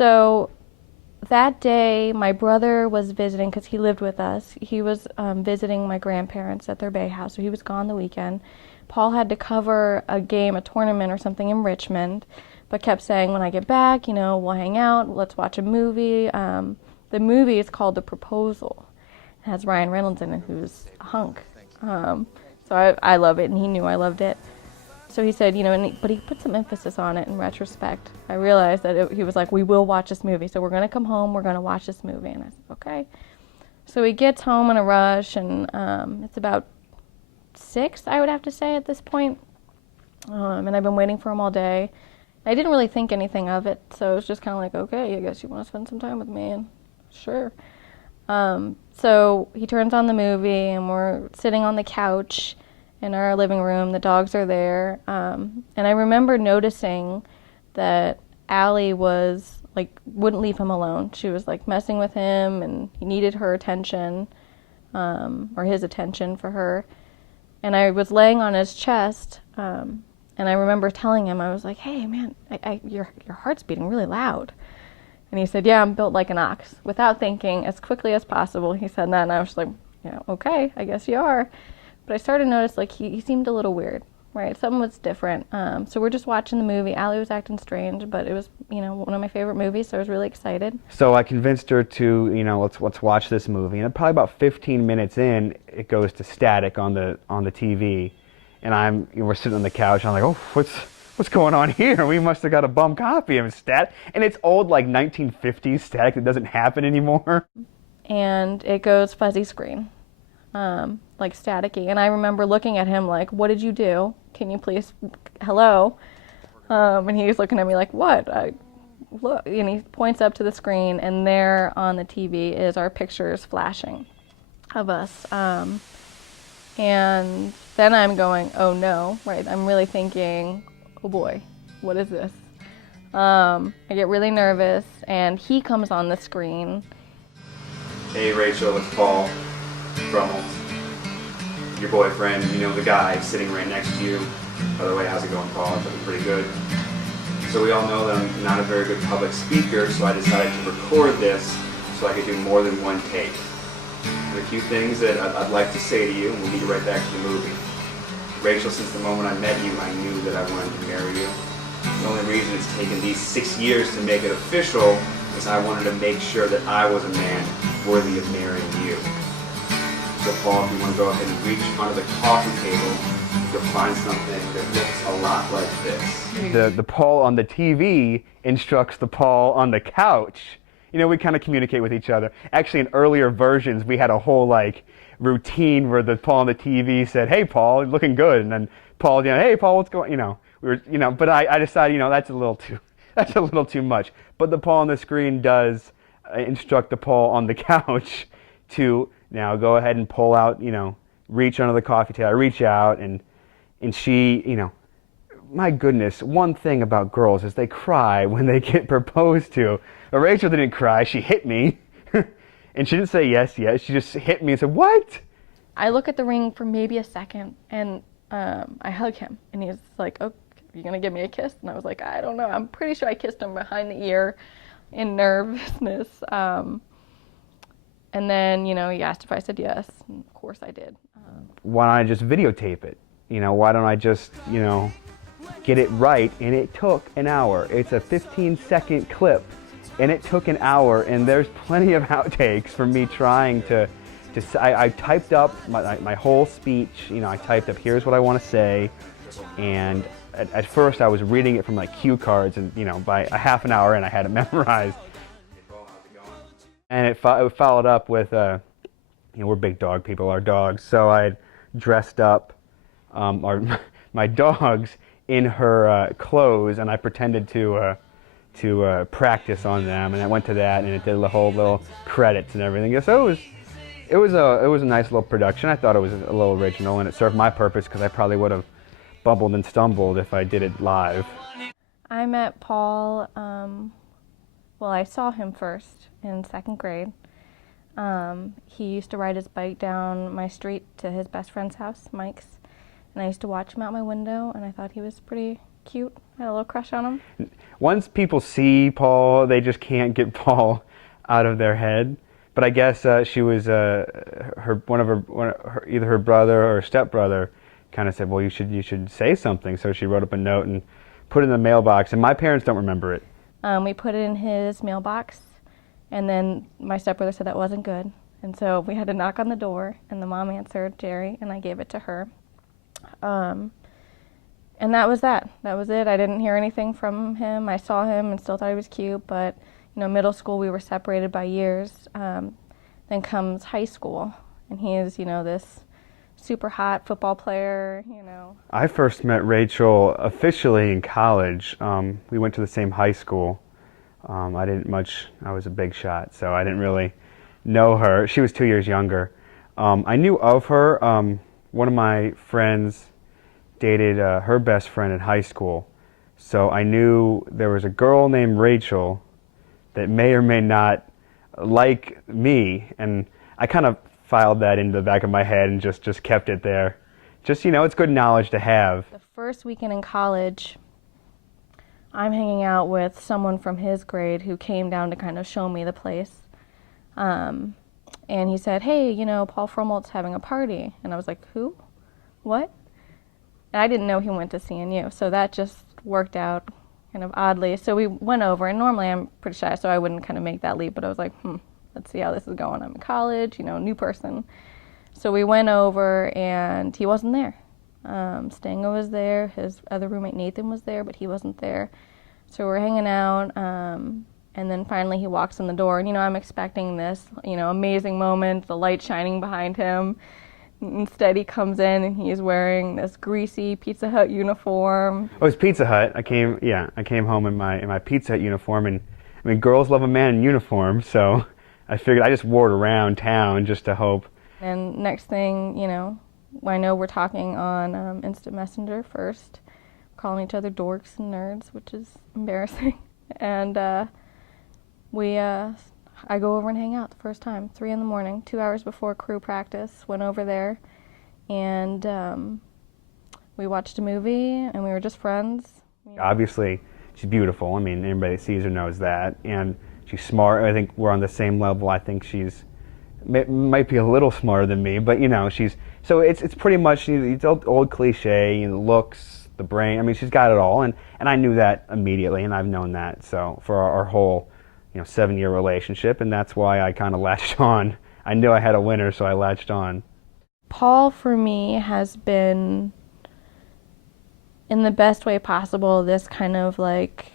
So that day, my brother was visiting because he lived with us. He was visiting my grandparents at their Bay House, so he was gone the weekend. Paul had to cover a game, a tournament or something in Richmond, but kept saying, when I get back, we'll hang out, let's watch a movie. The movie is called The Proposal. It has Ryan Reynolds in it, who's a hunk. So I love it, and he knew I loved it. So he said, but he put some emphasis on it in retrospect. I realized that he was like, we will watch this movie. So we're going to come home, we're going to watch this movie. And I said, okay. So he gets home in a rush, and it's about 6, I would have to say, at this point. And I've been waiting for him all day. I didn't really think anything of it, so it was just kind of like, okay, I guess you want to spend some time with me, and sure. So he turns on the movie, and we're sitting on the couch in our living room. The dogs are there. And I remember noticing that Allie wouldn't leave him alone. She was messing with him, and he needed her attention, or his attention for her. And I was laying on his chest, and I remember telling him, I was like, hey man, your heart's beating really loud. And he said, yeah, I'm built like an ox. Without thinking, as quickly as possible, he said that, and I was like, okay, I guess you are. But I started to notice he seemed a little weird, right? Something was different. So we're just watching the movie. Allie was acting strange, but it was, one of my favorite movies, so I was really excited. So I convinced her to, let's watch this movie. And probably about 15 minutes in, it goes to static on the TV, and we're sitting on the couch. And I'm like, oh, what's going on here? We must have got a bum copy of stat. And it's old 1950s static that doesn't happen anymore. And it goes fuzzy screen. Staticky, and I remember looking at him like, what did you do? Can you please, hello? And he was looking at me like, what? Look, and he points up to the screen, and there on the TV is our pictures flashing of us. And then I'm going, oh no, right? I'm really thinking, oh boy, what is this? I get really nervous, and he comes on the screen. Hey Rachel, it's Paul Frummelt, your boyfriend, the guy sitting right next to you. By the way, how's it going, Paul? It's looking pretty good. So we all know that I'm not a very good public speaker, so I decided to record this so I could do more than one take. There are a few things that I'd like to say to you, and we'll get right back to the movie. Rachel, since the moment I met you, I knew that I wanted to marry you. The only reason it's taken these 6 years to make it official is I wanted to make sure that I was a man worthy of marrying you. So Paul, if you want to go ahead and reach under the coffee table, you'll find something that looks a lot like this. The Paul on the TV instructs the Paul on the couch. We kind of communicate with each other. Actually, in earlier versions, we had a whole routine where the Paul on the TV said, "Hey Paul, you're looking good," and then Paul, "Hey Paul, what's going?" We were, but I decided, that's a little too much. But the Paul on the screen does instruct the Paul on the couch to now go ahead and pull out, reach under the coffee table. I reach out, and she, my goodness, one thing about girls is they cry when they get proposed to. But Rachel didn't cry. She hit me, and she didn't say yes. She just hit me and said, "What?" I look at the ring for maybe a second, and I hug him, and he's like, "Oh, you gonna give me a kiss?" And I was like, "I don't know. I'm pretty sure I kissed him behind the ear in nervousness." And then, he asked if I said yes, and of course I did. Why don't I just videotape it? Why don't I just, get it right? And it took an hour. It's a 15-second clip, and it took an hour, and there's plenty of outtakes from me trying to I typed up my whole speech. I typed up, here's what I want to say, and at first I was reading it from cue cards, and by a half an hour in I had it memorized. And it followed up with, we're big dog people, our dogs, so I dressed up my dogs in her clothes, and I pretended to practice on them, and I went to that, and it did the whole little credits and everything. So it was a nice little production. I thought it was a little original, and it served my purpose because I probably would have bumbled and stumbled if I did it live. I met Paul, I saw him first in 2nd grade. He used to ride his bike down my street to his best friend's house, Mike's, and I used to watch him out my window, and I thought he was pretty cute. I had a little crush on him. Once people see Paul, they just can't get Paul out of their head. But I guess she was either her brother or stepbrother kind of said, well, you should say something. So she wrote up a note and put it in the mailbox. And my parents don't remember it. We put it in his mailbox, and then my stepbrother said that wasn't good. And so we had to knock on the door, and the mom answered, Jerry, and I gave it to her. And that was that. That was it. I didn't hear anything from him. I saw him and still thought he was cute, but middle school we were separated by years. Then comes high school, and he is, this super hot football player, I first met Rachel officially in college. We went to the same high school. I was a big shot, so I didn't really know her. She was 2 years younger. I knew of her. One of my friends dated her best friend in high school. So I knew there was a girl named Rachel that may or may not like me, and I kind of filed that into the back of my head and just kept it there. Just, it's good knowledge to have. The first weekend in college, I'm hanging out with someone from his grade who came down to kind of show me the place. And he said, hey, Paul Frommelt's having a party. And I was like, who? What? And I didn't know he went to CNU, so that just worked out kind of oddly. So we went over, and normally I'm pretty shy, so I wouldn't kind of make that leap, but I was like, let's see how this is going. I'm in college, new person. So we went over, and he wasn't there. Stango was there. His other roommate, Nathan, was there, but he wasn't there. So we're hanging out, and then finally he walks in the door, and, I'm expecting this, amazing moment, the light shining behind him. Instead, he comes in, and he's wearing this greasy Pizza Hut uniform. Oh, it's Pizza Hut. I came home in my Pizza Hut uniform, and I mean, girls love a man in uniform, so I figured I just wore it around town just to hope. And next thing, I know we're talking on Instant Messenger first, calling each other dorks and nerds, which is embarrassing. And I go over and hang out the first time, 3 a.m, 2 hours before crew practice, went over there, and we watched a movie, and we were just friends. Obviously, she's beautiful. I mean, anybody that sees her knows that. And she's smart. I think we're on the same level. I think she's might be a little smarter than me, but she's so it's pretty much it's old cliche, the looks, the brain. I mean, she's got it all, and I knew that immediately, and I've known that so for our whole 7-year relationship, and that's why I kind of latched on. I knew I had a winner, so I latched on. Paul, for me, has been, in the best way possible, this kind of like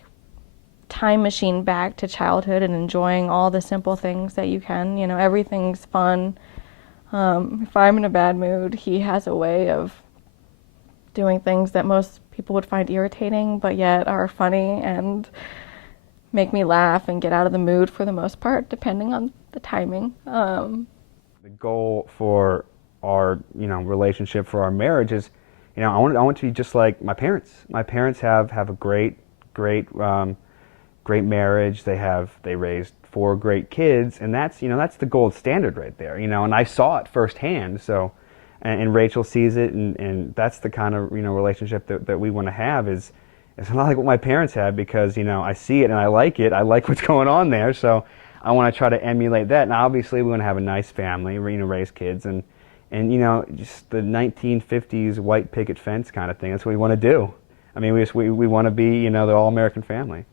time machine back to childhood and enjoying all the simple things that you can. Everything's fun. If I'm in a bad mood, he has a way of doing things that most people would find irritating, but yet are funny and make me laugh and get out of the mood for the most part, depending on the timing. The goal for our, relationship, for our marriage is, I want to be just like my parents. My parents have a great marriage. They raised 4 great kids, and that's the gold standard right there. And I saw it firsthand. So, and Rachel sees it, and that's the kind of relationship that we want to have. It's not like what my parents had, because I see it and I like it. I like what's going on there, so I want to try to emulate that. And obviously, we want to have a nice family, raise kids, and just the 1950s white picket fence kind of thing. That's what we want to do. I mean, we want to be the all-American family.